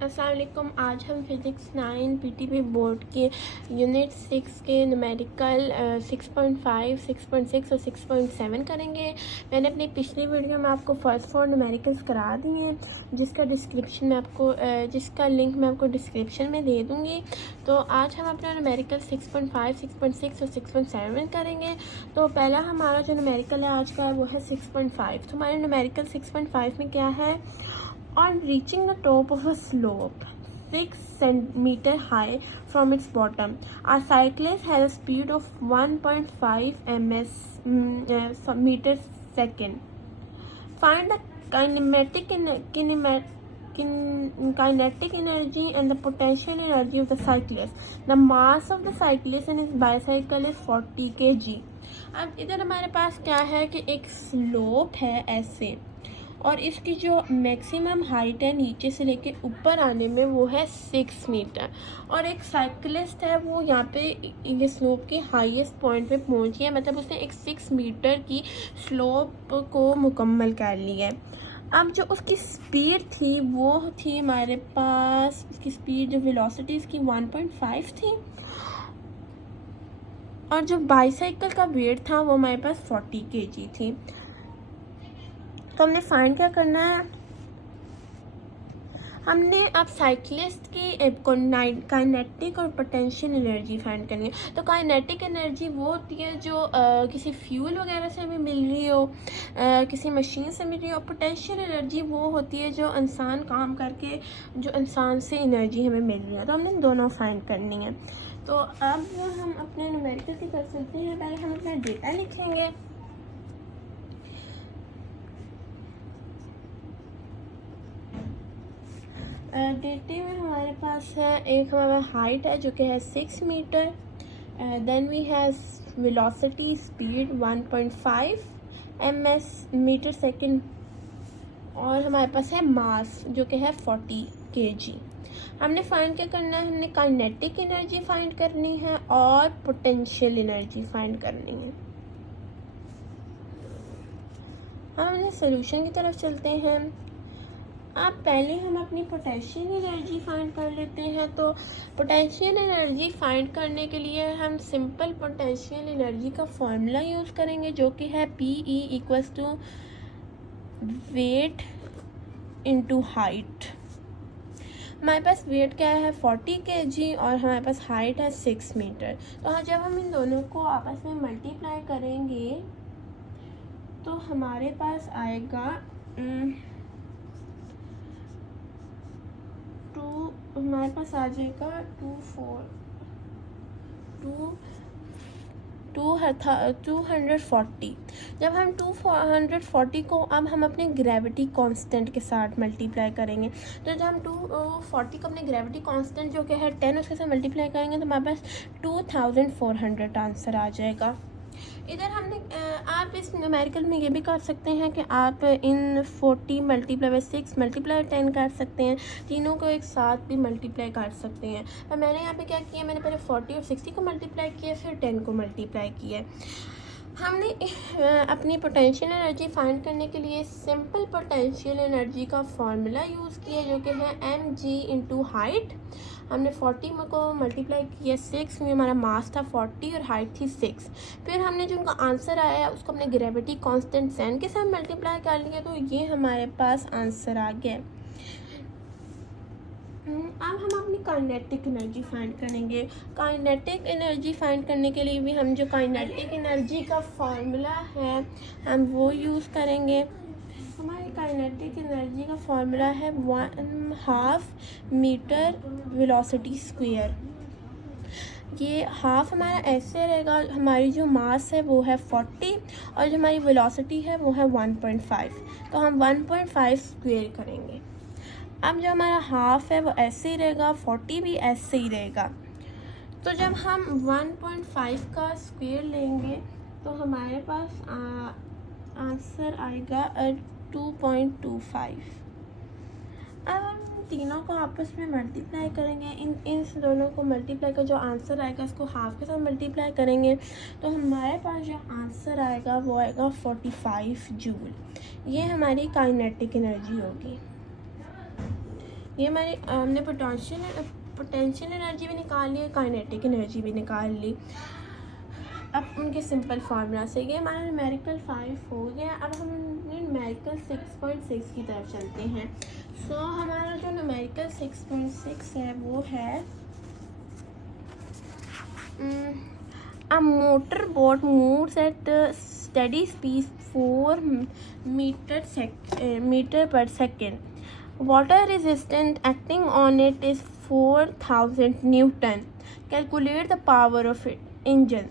अस्सलाम वालेकुम। आज हम फिज़िक्स 9 पीटीबी बोर्ड के यूनिट 6 के न्यूमेरिकल 6.5, 6.6 और 6.7 करेंगे। मैंने अपनी पिछली वीडियो में आपको फर्स्ट 4 न्यूमेरिकल्स करा दिए हैं, जिसका लिंक मैं आपको डिस्क्रिप्शन में दे दूँगी। तो आज हम अपना न्यूमेरिकल 6.5, 6.6 और 6.7 करेंगे। तो पहला हमारा जो न्यूमेरिकल है आज का वो है 6.5। तो हमारे न्यूमेरिकल 6.5 में क्या है? On reaching the top of a slope 6 centimeter high from its bottom, a cyclist has a speed of 1.5 meter second. Find the kinetic energy and the potential energy of the cyclist. The mass of the cyclist in his bicycle is 40 kg. अब इधर हमारे पास क्या है कि एक slope है ऐसे, और इसकी जो मैक्सिमम हाइट है नीचे से लेके ऊपर आने में वो है 6 मीटर, और एक साइकिलिस्ट है वो यहाँ पे ये स्लोप के हाईएस्ट पॉइंट पे पहुँच गया, मतलब उसने एक 6 मीटर की स्लोप को मुकम्मल कर लिया है। अब जो उसकी स्पीड थी वो थी हमारे पास, उसकी स्पीड जो वेलोसिटी इसकी 1.5 थी, और जो बाईसाइकिल का वेट था वो हमारे पास 40 kg थी। तो हमने फाइंड क्या करना है? हमने अब साइकिलिस्ट की काइनेटिक और पोटेंशियल एनर्जी फाइंड करनी है। तो काइनेटिक एनर्जी वो होती है जो किसी फ्यूल वगैरह से हमें मिल रही हो, किसी मशीन से मिल रही हो। पोटेंशियल एनर्जी वो होती है जो इंसान काम करके जो इंसान से एनर्जी हमें मिल रही है। तो हमने दोनों फाइंड करनी है। तो अब हम अपने न्यूमेरिकल की कर सकते हैं। पहले हम अपना डेटा लिखेंगे। डेटे में हमारे पास है, एक हमारा हाइट है जो कि है 6 metre, then we has velocity speed 1.5 metre second, और हमारे पास है मास जो कि है 40 kg। हमने फाइंड क्या करना है? हमने काइनेटिक एनर्जी फाइंड करनी है और पोटेंशियल एनर्जी फाइंड करनी है। हमने सोल्यूशन की तरफ चलते हैं। अब पहले हम अपनी पोटेंशियल एनर्जी फाइंड कर लेते हैं। तो पोटेंशियल एनर्जी फाइंड करने के लिए हम सिंपल पोटेंशियल एनर्जी का फॉर्मूला यूज़ करेंगे, जो कि है PE equals to weight into height. हमारे पास वेट क्या है? 40 kg, और हमारे पास हाइट है 6 मीटर। तो जब हम इन दोनों को आपस में मल्टीप्लाई करेंगे तो हमारे पास आएगा हमारे पास आ जाएगा 240। जब हम 240 को अब हम अपने ग्रेविटी कांस्टेंट के साथ मल्टीप्लाई करेंगे, तो जब हम 240 को अपने ग्रेविटी कांस्टेंट जो कि है 10 उसके साथ मल्टीप्लाई करेंगे तो हमारे पास 2400 आंसर आ जाएगा। इधर हमने आप इस न्यूमेरिकल में ये भी कर सकते हैं कि आप इन 40 मल्टीप्लाई बाई 6 मल्टीप्लाई 10 कर सकते हैं, तीनों को एक साथ भी मल्टीप्लाई कर सकते हैं। पर मैंने यहाँ पे क्या किया, मैंने पहले 40 और 60 को मल्टीप्लाई किया, फिर 10 को मल्टीप्लाई किया। हमने अपनी पोटेंशियल एनर्जी फाइंड करने के लिए सिंपल पोटेंशियल एनर्जी का फॉर्मूला यूज़ किया, जो कि है mg इंटू हाइट। हमने 40 को मल्टीप्लाई किया 6 में, हमारा मास था 40 और हाइट थी 6। फिर हमने जो उनका आंसर आया उसको हमने ग्रेविटी कांस्टेंट सैन के साथ मल्टीप्लाई कर लिया, तो ये हमारे पास आंसर आ गया। अब हम अपनी काइनेटिक एनर्जी फाइंड करेंगे। काइनेटिक एनर्जी फाइंड करने के लिए भी हम जो काइनेटिक एनर्जी का फॉर्मूला है हम वो यूज़ करेंगे। हमारी काइनेटिक एनर्जी का फॉर्मूला है 1/2 मीटर वेलोसिटी स्क्वायर। ये हाफ हमारा ऐसे रहेगा, हमारी जो मास है वो है 40 और जो हमारी वेलोसिटी है वो है 1.5, तो हम 1.5 स्क्वायर करेंगे। अब जो हमारा हाफ है वो ऐसे ही रहेगा, 40 भी ऐसे ही रहेगा। तो जब हम 1.5 का स्क्वायर लेंगे तो हमारे पास आंसर आएगा 2.25। अब हम तीनों को आपस में मल्टीप्लाई करेंगे, इन दोनों को मल्टीप्लाई का जो आंसर आएगा इसको हाफ के साथ मल्टीप्लाई करेंगे, तो हमारे पास जो आंसर आएगा वो आएगा 45 जूल। ये हमारी काइनेटिक एनर्जी होगी। ये हमारी हमने पोटेंशियल एनर्जी भी निकाल ली, काइनेटिक एनर्जी भी निकाल ली। अब उनके सिंपल फार्मूला से ये हमारा न्यूमेरिकल 5 हो गया। अब हम न्यूमेरिकल 6.6 की तरफ चलते हैं। सो हमारा जो न्यूमेरिकल 6.6 है वो है A motorboat moves at steady speed 4 meter per second. Water resistance acting on it is 4000 Newton. Calculate the power of engine.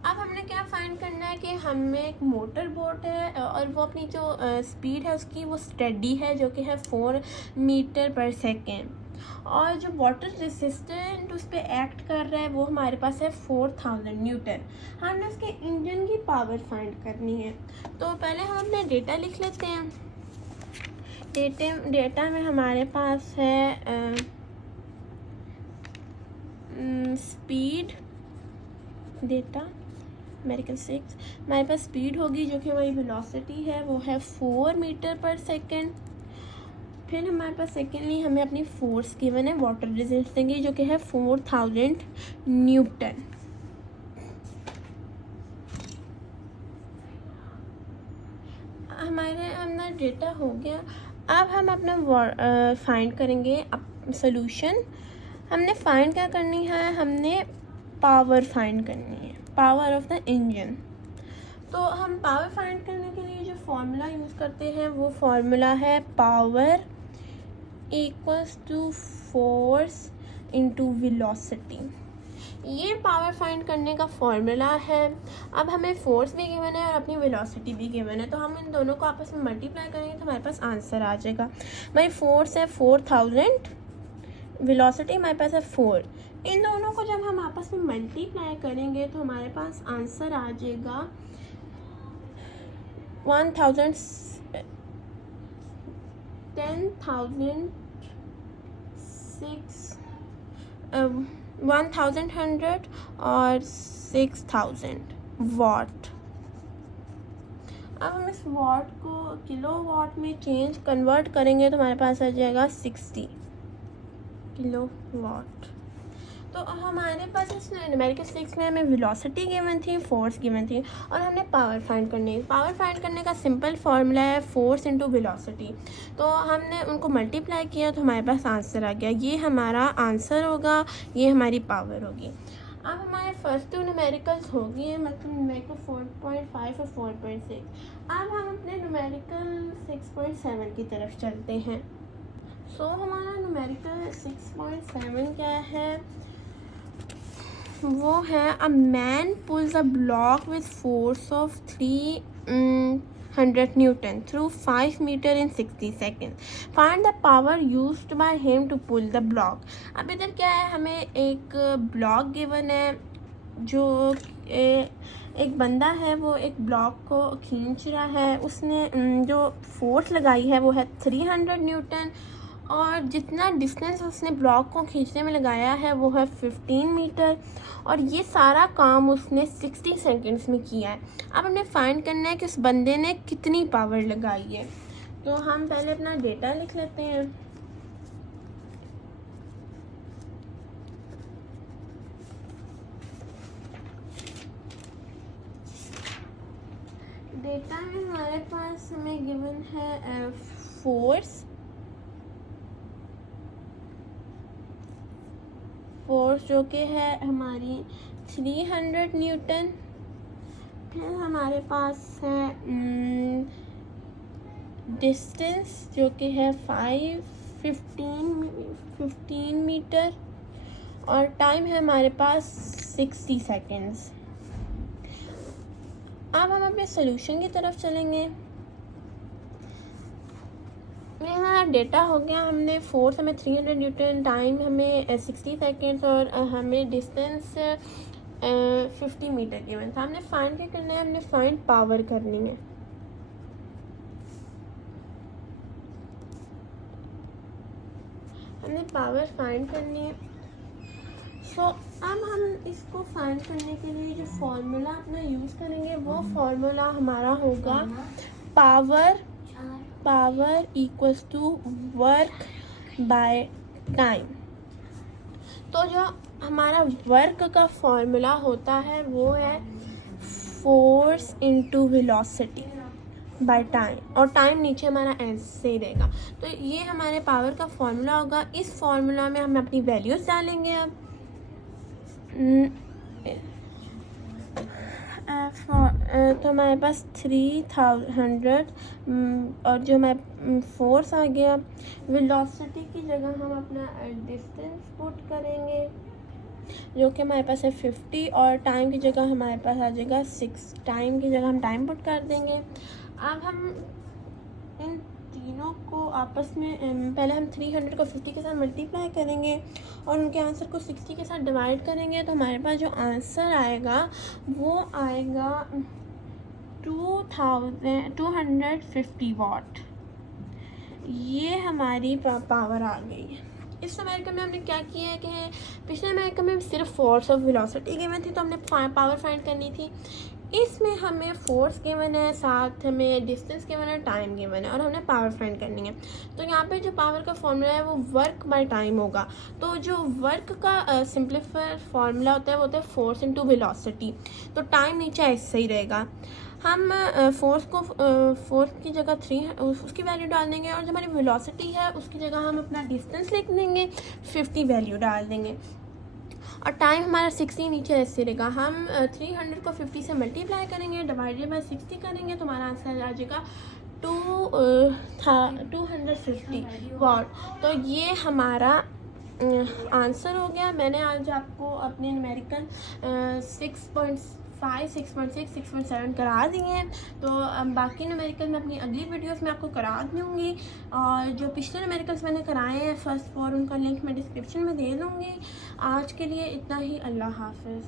अब हमने क्या फाइंड करना है कि हमें एक मोटर बोट है और वो अपनी जो स्पीड है उसकी वो स्टेडी है, जो कि है 4 मीटर पर सेकेंड, और जो वाटर रेसिस्टेंट उस पर एक्ट कर रहा है वो हमारे पास है 4000 न्यूटन। हमने उसके इंजन की पावर फाइंड करनी है। तो पहले हम अपने डेटा लिख लेते हैं। डेटा में हमारे पास है स्पीड डेटा न्यूमेरिकल 6, हमारे पास स्पीड होगी जो कि हमारी वेलोसिटी है वो है 4 मीटर पर सेकेंड। फिर हमारे पास सेकेंडली हमें अपनी फोर्स गिवन है, वाटर रेजिस्टेंस देंगे जो कि है 4000 न्यूटन। हमारे अंदर डेटा हो गया। अब हम अपना फाइंड करेंगे सोल्यूशन। हमने फाइंड क्या करनी है, हमने पावर फाइंड करनी है, पावर ऑफ द इंजन। तो हम पावर फाइंड करने के लिए जो फार्मूला यूज़ करते हैं वो फार्मूला है power equals to force into velocity. ये पावर फाइंड करने का फॉर्मूला है। अब हमें फोर्स भी गिवन है और अपनी वेलोसिटी भी गिवन है, तो हम इन दोनों को आपस में मल्टीप्लाई करेंगे तो हमारे पास आंसर आ जाएगा। हमारी फोर्स है 4000, वेलोसिटी हमारे पास है 4। इन दोनों को जब हम आपस में मल्टीप्लाई करेंगे तो हमारे पास आंसर आ जाएगा 1100 और 6000 वाट। अब हम इस वाट को किलो वाट में कन्वर्ट करेंगे तो हमारे पास आ जाएगा 60 किलो वाट। तो हमारे पास इस न्यूमेरिकल 6 में हमें वेलोसिटी गिवन थी, फोर्स गिवन थी और हमने पावर फाइंड करने का सिंपल फार्मूला है फोर्स इनटू वेलोसिटी। तो हमने उनको मल्टीप्लाई किया तो हमारे पास आंसर आ गया। ये हमारा आंसर होगा, ये हमारी पावर होगी। अब हमारे फर्स्ट 2 न्यूमेरिकल्स हो गए, मतलब न्यूमेरिकल 4.5 और 4.6। अब हम अपने न्यूमेरिकल 6.7 की तरफ चलते हैं। सो हमारा न्यूमेरिकल 6.7 क्या है, वो है a man pulls a block with force of 300 newton through 5 metre in 60 second. Find the power used by him to pull the block. अब इधर क्या है, हमें एक ब्लॉक गिवन है, जो एक बंदा है वो एक ब्लॉक को खींच रहा है। उसने जो फोर्स लगाई है वो है 300 न्यूटन और जितना डिस्टेंस उसने ब्लॉक को खींचने में लगाया है वो है 15 मीटर और ये सारा काम उसने 60 सेकेंड्स में किया है। अब हमें फाइंड करना है कि उस बंदे ने कितनी पावर लगाई है। तो हम पहले अपना डेटा लिख लेते हैं। डेटा में हमारे पास हमें गिवन है फोर्स जो कि है हमारी 300 न्यूटन। फिर हमारे पास है डिस्टेंस जो कि है 15 मीटर और टाइम है हमारे पास 60 सेकेंड्स। अब हम अपने सॉल्यूशन की तरफ चलेंगे। यहाँ डेटा हो गया, हमने फोर्स हमें 300 न्यूटन, टाइम हमें 60 सेकेंड्स और हमें डिस्टेंस 50 मीटर गिवन था। हमने फाइंड क्या करना है, हमने फाइंड पावर करनी है। हमने पावर फाइंड करनी है। सो अब हम इसको फाइंड करने के लिए जो फॉर्मूला अपना यूज़ करेंगे वो फॉर्मूला हमारा होगा power equals to work by time. तो जो हमारा वर्क का फॉर्मूला होता है वो है force into velocity by time, और टाइम नीचे हमारा ऐसे ही रहेगा। तो ये हमारे पावर का फॉर्मूला होगा। इस फॉर्मूला में हम अपनी वैल्यूज़ डालेंगे। अब तो हमारे पास 300 और जो हमारे फोर्स आ गया। वेलोसिटी की जगह हम अपना डिस्टेंस पुट करेंगे जो कि हमारे पास है 50, और टाइम की जगह हमारे पास आ जाएगा 6। टाइम की जगह हम टाइम पुट कर देंगे। अब हम इन तीनों को आपस में पहले हम 300 को 50 के साथ मल्टीप्लाई करेंगे और उनके आंसर को 60 के साथ डिवाइड करेंगे। तो हमारे पास जो आंसर आएगा वो आएगा 250 वाट। ये हमारी पावर आ गई है। इस अमेरिका में हमने क्या किया है कि पिछले अमेरिका में सिर्फ फोर्स और वेलोसिटी गिवन थी, तो हमने पावर फाइंड करनी थी। इसमें हमें फोर्स गिवन है, साथ में डिस्टेंस गिवन है, टाइम गिवन है, और हमने पावर फाइंड करनी है। तो यहाँ पे जो पावर का फॉर्मूला है वो वर्क बाय टाइम होगा। तो जो वर्क का सिंपलीफाइड फॉर्मूला होता है वो होता है फोर्स इनटू वेलोसिटी। तो टाइम नीचे ऐसे ही रहेगा। हम फोर्स की जगह 3 उसकी वैल्यू डाल देंगे, और जो हमारी वेलोसिटी है उसकी जगह हम अपना डिस्टेंस लिख देंगे, 50 वैल्यू डाल देंगे, और टाइम हमारा 60 नीचे ऐसे रहेगा। हम 300 को 50 से मल्टीप्लाई करेंगे, डिवाइडेड बाय 60 करेंगे, तो हमारा आंसर आ जाएगा 250 वाट। तो ये हमारा आंसर हो गया। मैंने आज आपको अपने न्यूमेरिकल 6.5, 6.6, 6.7 करा दिए हैं। तो बाकी न्यूमेरिकल मैं अपनी अगली वीडियोस में आपको करा दूँगी, और जो पिछले न्यूमेरिकल्स मैंने कराए हैं फर्स्ट 4 उनका लिंक मैं डिस्क्रिप्शन में दे दूँगी। आज के लिए इतना ही। अल्लाह हाफ़िज़।